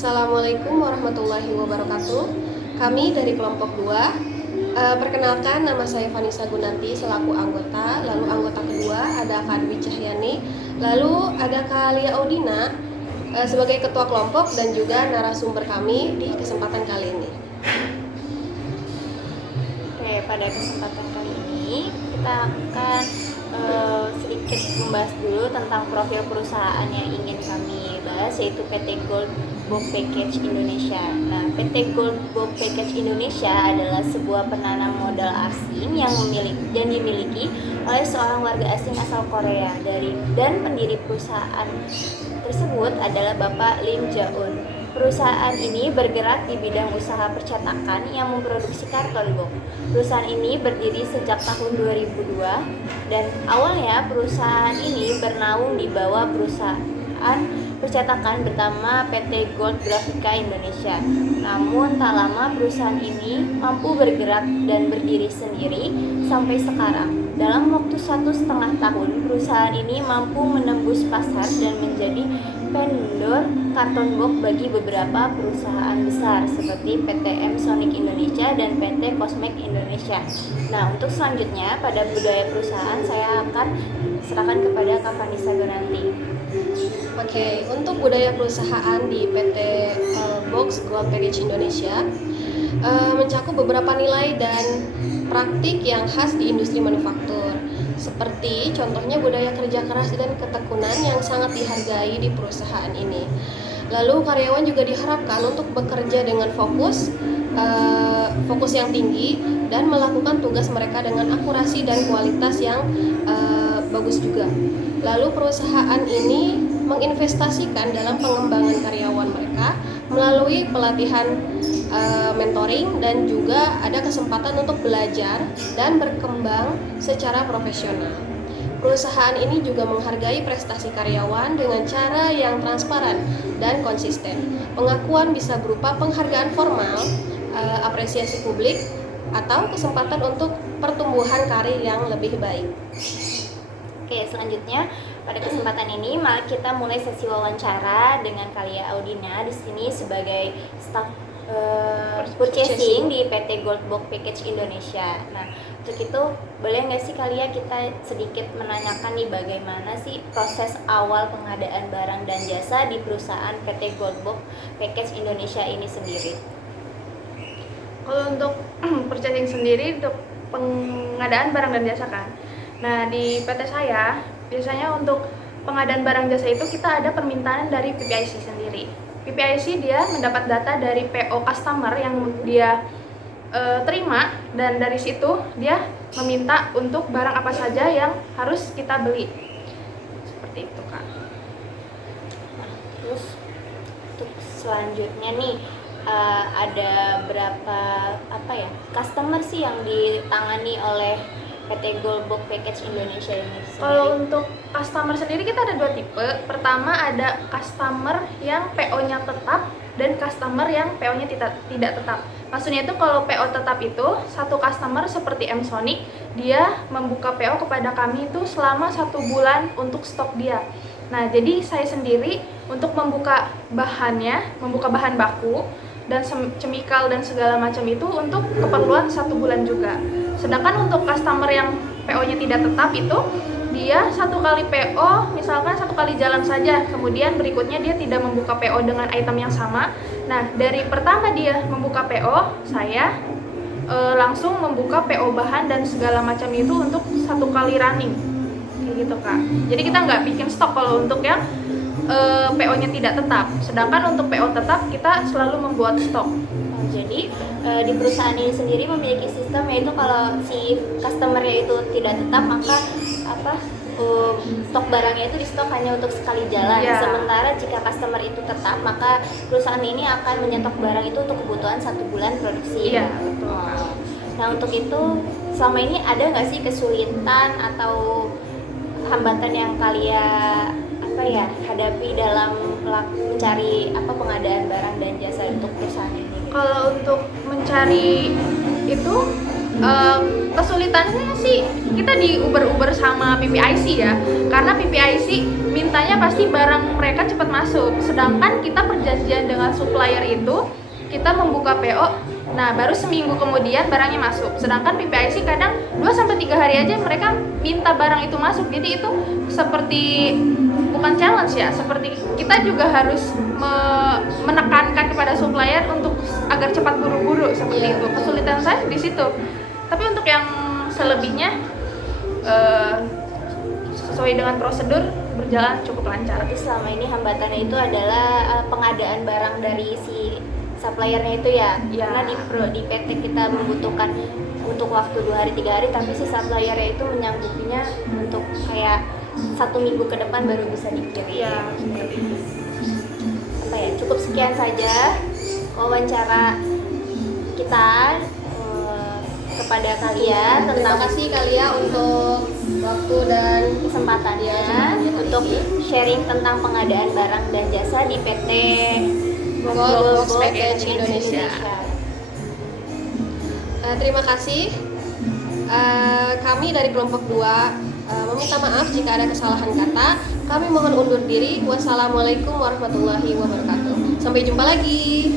Assalamualaikum warahmatullahi wabarakatuh. Kami dari kelompok 2. Perkenalkan, nama saya Vanessa Gunanti selaku anggota. Lalu anggota kedua ada Kak Dwi Cahyani. Lalu ada Kak Lia Audina sebagai ketua kelompok dan juga narasumber kami di kesempatan kali ini. Oke, pada kesempatan kali ini kita akan sedikit membahas dulu tentang profil perusahaan yang ingin kami bahas, yaitu PT Gold Bulk Package Indonesia. Nah, PT Gold Bulk Package Indonesia adalah sebuah penanam modal asing yang dimiliki oleh seorang warga asing asal Korea dan pendiri perusahaan tersebut adalah Bapak Lim Ja-eun. Perusahaan ini bergerak di bidang usaha percetakan yang memproduksi karton box. Perusahaan ini berdiri sejak tahun 2002 dan awalnya perusahaan ini bernaung di bawah perusahaan percetakan bernama PT Gold Grafika Indonesia. Namun tak lama perusahaan ini mampu bergerak dan berdiri sendiri sampai sekarang. Dalam waktu 1,5 tahun, perusahaan ini mampu menembus pasar dan menjadi vendor karton box bagi beberapa perusahaan besar seperti PT M Sonic Indonesia dan PT Cosmec Indonesia. Nah, untuk selanjutnya pada budaya perusahaan saya akan serahkan kepada Kak Vanessa Gunanti. Oke, untuk budaya perusahaan di PT Box Gold Package Indonesia mencakup beberapa nilai dan praktik yang khas di industri manufaktur. Seperti contohnya budaya kerja keras dan ketekunan yang sangat dihargai di perusahaan ini. Lalu karyawan juga diharapkan untuk bekerja dengan fokus yang tinggi dan melakukan tugas mereka dengan akurasi dan kualitas yang bagus juga. Lalu perusahaan ini menginvestasikan dalam pengembangan karyawan mereka melalui pelatihan mentoring dan juga ada kesempatan untuk belajar dan berkembang secara profesional. Perusahaan ini juga menghargai prestasi karyawan dengan cara yang transparan dan konsisten. Pengakuan bisa berupa penghargaan formal, apresiasi publik, atau kesempatan untuk pertumbuhan karir yang lebih baik. Oke, selanjutnya pada kesempatan ini mari kita mulai sesi wawancara dengan Kak Lia Audina di sini sebagai staf purchasing di PT Gold Bulk Package Indonesia. Nah, untuk itu boleh nggak sih Kak Lia kita sedikit menanyakan nih bagaimana sih proses awal pengadaan barang dan jasa di perusahaan PT Gold Bulk Package Indonesia ini sendiri? Kalau untuk purchasing sendiri untuk pengadaan barang dan jasa kan. Nah, di PT saya biasanya untuk pengadaan barang jasa itu kita ada permintaan dari PPIC sendiri. PPIC dia mendapat data dari PO customer yang dia terima dan dari situ dia meminta untuk barang apa saja yang harus kita beli. Seperti itu, Kak. Nah, terus untuk selanjutnya nih ada berapa customer sih yang ditangani oleh PT Gold Bulk Package Indonesia ini sendiri? Kalau untuk customer sendiri kita ada 2 tipe. Pertama ada customer yang PO-nya tetap dan customer yang PO-nya tidak tetap. Maksudnya itu kalau PO tetap itu satu customer seperti M Sonic, dia membuka PO kepada kami itu selama 1 bulan untuk stok dia. Nah, jadi saya sendiri untuk membuka bahan baku dan chemical dan segala macam itu untuk keperluan 1 bulan juga. Sedangkan untuk customer yang PO-nya tidak tetap itu dia 1 kali PO, misalkan 1 kali jalan saja, kemudian berikutnya dia tidak membuka PO dengan item yang sama. Nah, dari pertama dia membuka PO, saya langsung membuka PO bahan dan segala macam itu untuk 1 kali running, kayak gitu, Kak. Jadi kita nggak bikin stok kalau untuk yang PO-nya tidak tetap. Sedangkan untuk PO tetap kita selalu membuat stok. Jadi di perusahaan ini sendiri memiliki sistem yaitu kalau si customer-nya itu tidak tetap maka stok barangnya itu di stok hanya untuk sekali jalan. Yeah. Sementara jika customer itu tetap maka perusahaan ini akan menyetok barang itu untuk kebutuhan 1 bulan produksi. Iya, betul. Nah, untuk itu selama ini ada nggak sih kesulitan atau hambatan yang kalian hadapi dalam mencari pengadaan barang dan jasa untuk perusahaan ini? Kalau untuk mencari itu Kesulitannya sih kita di Uber sama PPIC ya, karena PPIC mintanya pasti barang mereka cepat masuk, sedangkan kita perjanjian dengan supplier itu kita membuka PO, nah baru seminggu kemudian barangnya masuk, sedangkan PPIC kadang 2-3 hari aja mereka minta barang itu masuk. Jadi itu seperti bukan challenge ya, seperti kita juga harus menekankan kepada supplier untuk agar cepat buru-buru seperti itu. Kesulitan saya di situ. Tapi untuk yang selebihnya sesuai dengan prosedur berjalan cukup lancar. Tapi selama ini hambatannya itu adalah pengadaan barang dari si suppliernya itu ya. Ya. Karena di PT kita membutuhkan untuk waktu 2 hari 3 hari, tapi si suppliernya itu menyanggupinya untuk kayak 1 minggu ke depan baru bisa dikirim. Ya, seperti itu. Apa ya, cukup sekian saja wawancara kita kepada kalian Terima tentang kasih kalian untuk waktu dan kesempatannya Ya, untuk sharing tentang pengadaan barang dan jasa di PT Gold Box Package Indonesia. Terima kasih. Kami dari kelompok 2 meminta maaf jika ada kesalahan kata. Kami mohon undur diri. Wassalamualaikum warahmatullahi wabarakatuh. Sampai jumpa lagi.